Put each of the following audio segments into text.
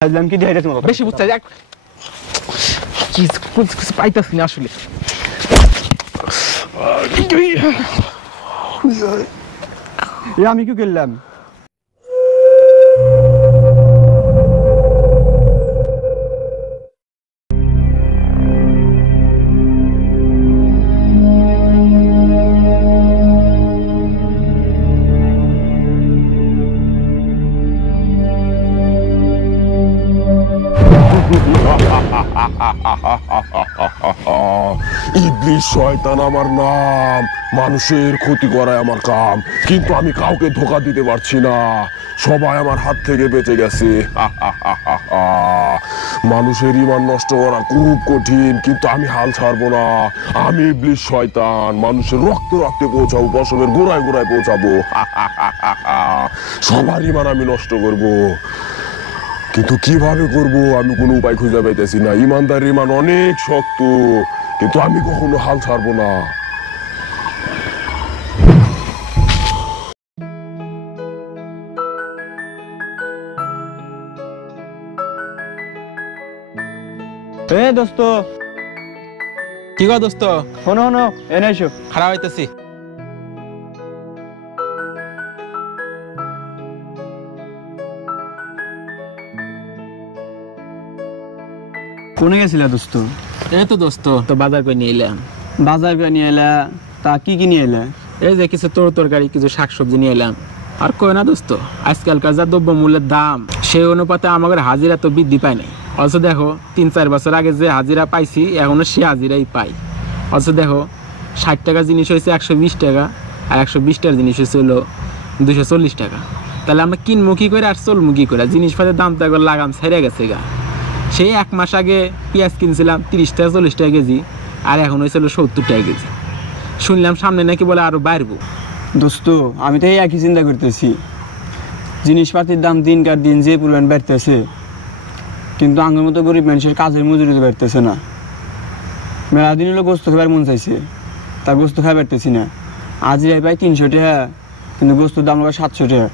ভাবলাম কি দিয়ে তোমার বেশি বুঝতে যাক কিছু পাইতাছি না আসলে আমি কি করলাম ইবলিস শয়তান আমার নাম, মানুষের ক্ষতি করায় আমার কাম, কিন্তু আমি কাউকে ধোঁকা দিতে পারছি না। সবাই আমার হাত থেকে বেঁচে গেছে। মানুষের ঈমান নষ্ট করা খুব কঠিন, কিন্তু আমি হাল ছাড়বো না। আমি ইবলিস শয়তান, মানুষের রক্তে রক্তে পৌঁছাবো, পশমের গোড়ায় গোড়ায় পৌঁছাবো। সবার ঈমান আমি নষ্ট করবো, কিন্তু কিভাবে করব আমি কোনো উপায় খুঁজে পাইতেছি না। ইমানদার ঈমান অনেক শক্ত, কিন্তু আমি কখনো হাল ছাড়বো না। দোস্ত কি গো দোস্ত শোনো শোনো এনে এসো খারাপ হইতেছি কোনে গেছিলা দোস্ত? এই তো দোস্ত তো বাজার করে নিয়ে এলাম। বাজার করে নিয়ে এলা? তা কি কি নিয়ে এলা? এই যে কিছু তরকারি কিছু শাকসবজি নিয়ে এলাম। আর কই না দোস্ত, আজকালকার যা দ্রব্য মূল্যের দাম, সেই অনুপাতে আমাদের হাজিরা তো বৃদ্ধি পায় নাই। অথচ দেখো ৩-৪ বছর আগে যে হাজিরা পাইছি এখনো সে হাজিরাই পাই। অথচ দেখো ৬০ টাকার জিনিস হয়েছে ১২০ টাকা, আর ১২০ টাকার জিনিস হয়েছে হলো ২৪০ টাকা। তাহলে আমরা কিনবো কি করে আর চলবো কি করে? জিনিসপাতির দাম তো একবার লাগাম ছেড়ে গেছে গা। সেই ১ মাস আগে পেঁয়াজ কিনছিলাম ৩০ টাকা ৪০ টাকা কেজি, আর এখন হয়েছিল ৭০ টাকা কেজি। শুনলাম সামনে নাকি বলে আরো বাড়বো। দোস্ত আমি তো এই একই চিন্তা করতেছি, জিনিসপাতির দাম দিনকার দিন যে পরিমাণ বাড়তেছে, কিন্তু আগের মতো গরিব মানুষের কাজের মজুরি তো বাড়তেছে না। মেলা দিন হলো গোস্ত খাবার মন চাইছে, তার গোস্ত খাই পারতেছি না। হাজিরায় প্রায় ৩০০ টাকা, কিন্তু গোস্তর দাম হবে ৭০০ টাকা।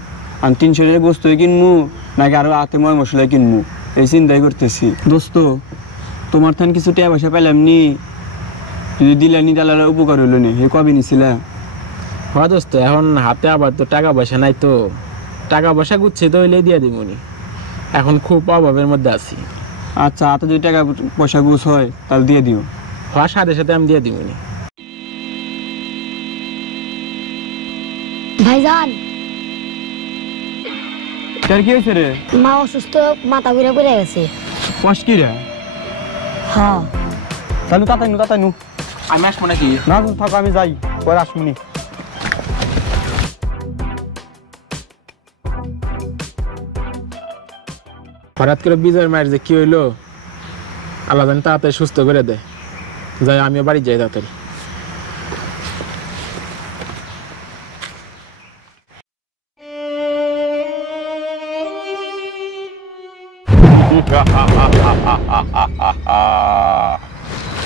আমি ৩০০ টাকা গোস্তই কিনবো নাকি আরো হাতে ময় মশলাই কিনবো, এই চিন্তাই করতেছি। দোস্ত তোমার থান কিছু টাকা পয়সা পাইলাম নি, যদি দিলে নি তাহলে উপকার হইলো নি। এই কবে নিছিলা? হ্যাঁ দোস্ত, এখন হাতে আবার তো টাকা পয়সা নাই, তো টাকা পয়সা গুচ্ছে তো হইলে দিয়ে দিবনি। এখন খুব অভাবের মধ্যে আছি। আচ্ছা, হাতে যদি টাকা পয়সা গুছ হয় তাহলে দিয়ে দিও। হওয়ার সাথে সাথে আমি দিয়ে দিবনি। ভাইজান তোর কি হয়েছে রে? মা অসুস্থ, মাথা ঘুরে পড়ে গেছে। কষ্ট কি রে? হ্যাঁ তাহলে তাতাই নু আমি আসবো নাকি? না থাকো, আমি যাই, পরে আসবনি। হঠাৎ করে বিজয়ের মায়ের যে কি হইলো, আল্লাহ জানি তাড়াতাড়ি সুস্থ করে দেয়। যাই আমিও বাড়ি যাই তাড়াতাড়ি।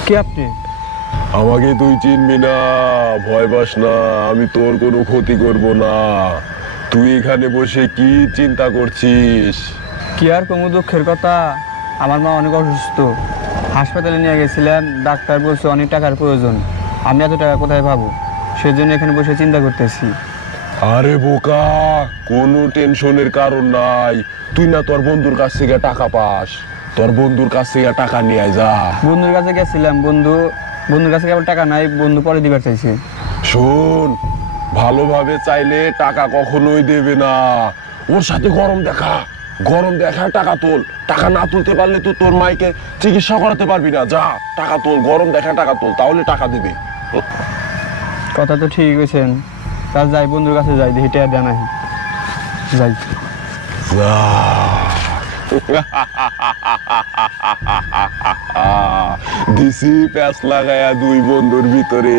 কে আপনি? আমাকে তুই চিনবি না, ভয় পাস না, আমি তোর কোনো ক্ষতি করব না। তুই এখানে বসে কি চিন্তা করছিস? কি আর কোনো দুঃখের কথা, আমার মা অনেক অসুস্থ, হাসপাতালে নিয়ে গেছিলাম, ডাক্তার বলছে অনেক টাকার প্রয়োজন। আমি এত টাকা কোথায় পাবো, সেজন্য এখানে বসে চিন্তা করতেছি। আরে বোকা, কোনো টেনশনের কারণ নাই। তুই না তোর বন্ধুর কাছ থেকে টাকা পাস, তোর বন্ধুর কাছ থেকে টাকা নিয়ে আয় যা। বন্ধুর কাছে গেছিলাম, বন্ধুর কাছে কেবল টাকা নাই, বন্ধু পরে দিবার চাইছে। শোন, ভালোভাবে চাইলে টাকা কখনোই দেবে না। ওর সাথে গরম দেখা টাকা তোল। টাকা না তুলতে পারলে তো তোর মাইকে চিকিৎসা করাতে পারবি না। যা টাকা তোল, গরম দেখা টাকা তোল, তাহলে টাকা দেবে। কথা তো ঠিক হয়েছেন, তার যাই বন্ধুর কাছে যাই, দেখি টাকা দেয় নাই, যাই। দিছি প্যাঁচ লাগায়া দুই বন্ধুর ভিতরে,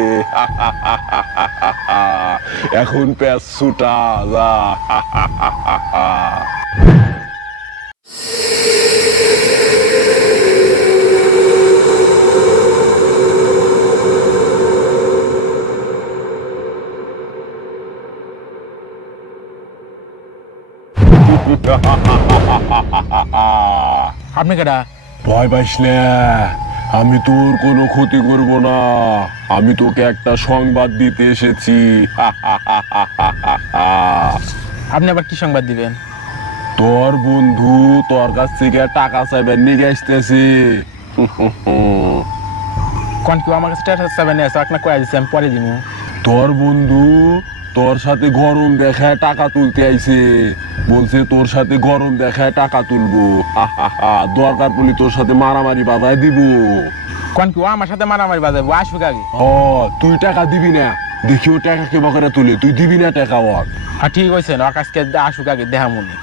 এখন প্যাঁচ ছুটা যা। আপনি কেডা? ভয় পাইস না, আমি তোর কোনো ক্ষতি করব না। আমি তোকে একটা সংবাদ দিতে এসেছি। আপনি আবার কি সংবাদ দিবেন? তোর বন্ধু তোর কাছ থেকে টাকা চাইবেন নিয়ে আসতেছে। কোন কেউ আমার কাছে টাকা চাবেন না, আপনার কয়ে দিচ্ছি, আমি পরে দিব। তোর বন্ধু তোর সাথে গরম দেখায় টাকা তুলতে আইছে, বলছে তোর সাথে গরম দেখায় টাকা তুলবো। দরকার পড়লে তোর সাথে মারামারি বাধায় দিব। কোন কেউ আমার সাথে মারামারি বাজাবো? আসুক আগে। তুই টাকা দিবি না, দেখিও টাকা কে বকরে তুলে, তুই দিবি না টাকা ওর। আর ঠিক হয়েছে না, আজকে আসুক আগে, দেখা মনে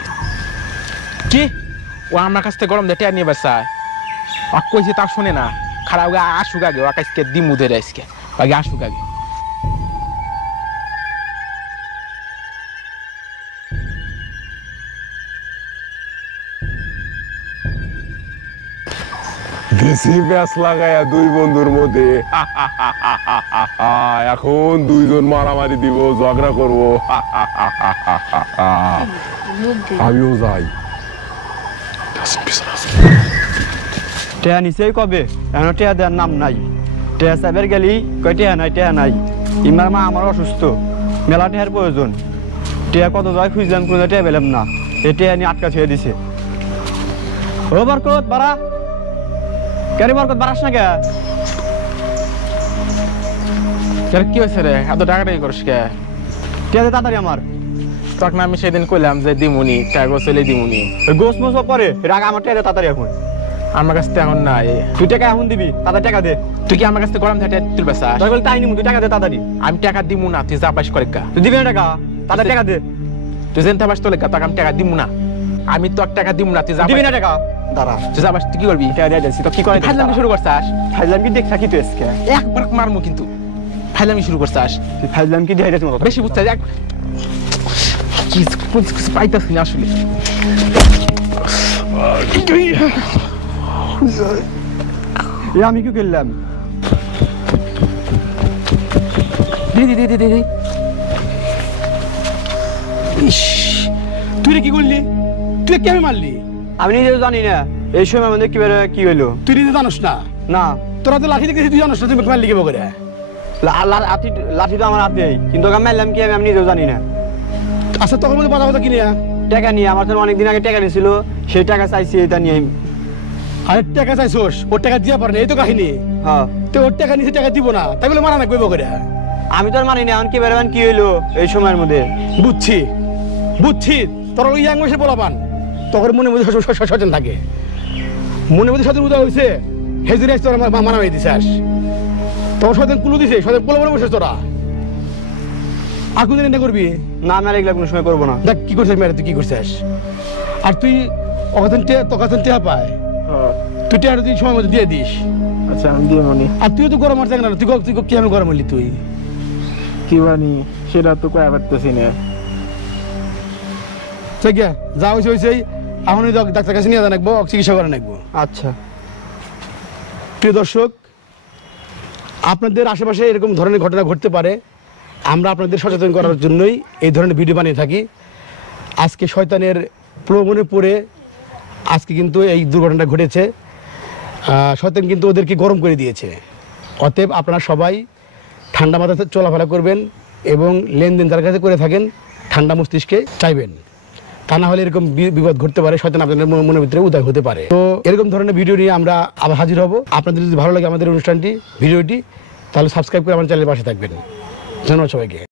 কি ও আমার কাছ থেকে গরম দিয়ে টেয়া নিয়ে বেসায়। কইছে তা শোনে না, খারাপ আসুক আগে, ও আজকে দিমু ধরে আজকে আগে আসুক আগে। দিছি ব্যাস লাগায়া দুই বন্ধুর মধ্যে। এখন দুইজন মারামারি দিব, ঝগড়া করবো। আমিও যাই। টেয়া নিচেই কবে, এখন টেয়া দেওয়ার নাম নাই। টেয়া সাহেবের গেলি কয় টেয়া নাই, টেয়া নাই। ইমার মা আমার অসুস্থ, মেলা টেয়ার প্রয়োজন। টেয়া কত যায় খুঁজলাম, কোনো টেয়া পেলাম না। এই টেয়া নিয়ে আটকা ছেড়ে দিছে। ও বরকত বাড়া, কেন বরকত বাড়াস না কে? কি হয়েছে রে, এত টাকাটাই করিস কে? টেয়া দে তাড়াতাড়ি আমার। তখন আমি সেদিন কইলাম যে দিমুনি, টাকা চলে দিমুনি। গোস মোস পরে রাগ, আমার টেয়া দে তাড়াতাড়ি এখন। আমার কাছ থেকে এখন নাই। তুই টাকা এখন দিবি, তাড়াতাড়ি টাকা দে। তুই কি আমার কাছ থেকে গরম থেকে তুলবে চাস? তাই বলে তাই নিমু, তুই টাকা দে তাড়াতাড়ি। আমি টাকা দিমু না, তুই যা পাস করে গা। তুই দিবি না টাকা, তাড়াতাড়ি টাকা দে। তুই যেন পাস তোলে গা, তোকে আমি টাকা দিমু না। আমি তোর টাকা দিমু না, তুই যা দিবি না টাকা। দাঁড়া, তুই যা পাস, তুই কি করবি? টাকা দিয়ে দিছি তো কি করে? ফাইজলামি শুরু করছাস? ফাইজলাম কি দেখ থাকি তুই আজকে? একবার মারমু কিন্তু। ফাইজলামি শুরু করছাস? তুই ফাইজলাম কি দিয়ে দিছিস? বেশি বুঝতে এক কি কিছু পাইতাছি না আসলে। এ আমি কি করলাম? তুই কি করলি? তুই কেমন মারলি? আমি নিজেও জানি না এই সময় আমাদের কি হইলো। তুই নিজে জানোস না? না, তোরা তো লাঠি দেখেছিস, তুই জানোস না তুই মারলি কেমন করে? লাঠি তো আমার হাতেই, কিন্তু ওকে মারলাম কি আমি নিজেও জানি না। আচ্ছা তখন বলে কথা কিনে টাকা নিয়ে আমার তো অনেকদিন আগে টাকা নিয়েছিল, সেই টাকা চাইছি, এটা নিয়ে। আরে টাকা চাইছোস, ওর টাকা দিয়া পারে না, এই তো কাহিনী। হ্যাঁ, তো ওর টাকা নিচে টাকা দিব না, তাই বলে মারা না কেমন করে? আমি তো আর মানি না। এখন কি বেরোবেন কি হইলো এই সময়ের মধ্যে? বুঝছি বুঝছি, তোর ওই ইয়াং বয়সে বলাবান, তোর মনে মধ্যে সচেতন থাকে, মনে মধ্যে সচেতন উদয় হয়েছে। হেজুরে তোর মারা হয়ে দিছিস, তোর সচেতন কুলু দিছে, সচেতন কুলো বলে বসে তোরা। আর কোনদিন এটা করবি না, আমি আর এগুলা কোনো সময় করবো না। দেখ কি করছিস মেরে, তুই কি করছিস? আর তুই তখন টেহা পায়, তুই টেহাটা তুই সময় মতো দিয়ে দিস। আচ্ছা আমি দিয়ে মনি। আর তুই তো গরম আর থাক না, তুই কি আমি গরম হলি? তুই কি বানি সেটা তো কয়া পারতেছি না। ঠিক আছে, যা হয়েছে হয়েছে, এখনই ডাক্তার কাছে নিয়ে রাখবো, চিকিৎসা করে রাখবো। আচ্ছা। প্রিয় দর্শক, আপনাদের আশেপাশে এরকম ধরনের ঘটনা ঘটতে পারে, আমরা আপনাদের সচেতন করার জন্যই এই ধরনের ভিডিও বানিয়ে থাকি। আজকে শয়তানের প্রলোভনে পড়ে আজকে কিন্তু এই দুর্ঘটনাটা ঘটেছে। শয়তান কিন্তু ওদেরকে গরম করে দিয়েছে। অতএব আপনারা সবাই ঠান্ডা মাথায় চলাফেরা করবেন এবং লেনদেন যার কাছে করে থাকেন ঠান্ডা মস্তিষ্কে চাইবেন, তা না হলে এরকম বিপদ ঘটতে পারে, শয়তান আপনাদের মনের ভিতরে উদয় হতে পারে। তো এরকম ধরনের ভিডিও নিয়ে আমরা আবার হাজির হব। আপনাদের যদি ভালো লাগে আমাদের অনুষ্ঠানটি, ভিডিওটি, তাহলে সাবস্ক্রাইব করে আমার চ্যানেলের পাশে থাকবেন। ধন্যবাদ সবাইকে।